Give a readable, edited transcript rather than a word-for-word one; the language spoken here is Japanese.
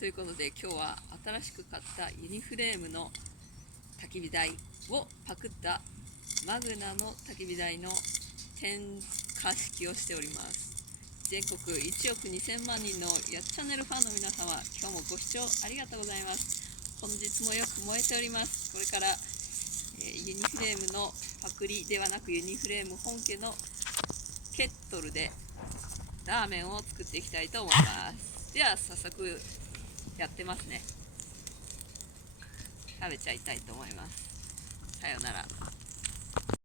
ということで今日は新しく買ったユニフレームの焚き火台をパクったマグナの焚き火台の点火式をしております。全国1億2000万人のやっチャンネルファンの皆様、今日もご視聴ありがとうございます。本日もよく燃えております。これから、ユニフレームのパクリではなくユニフレーム本家のケットルでラーメンを作っていきたいと思います。では早速やってますね。食べちゃいたいと思います。さようなら。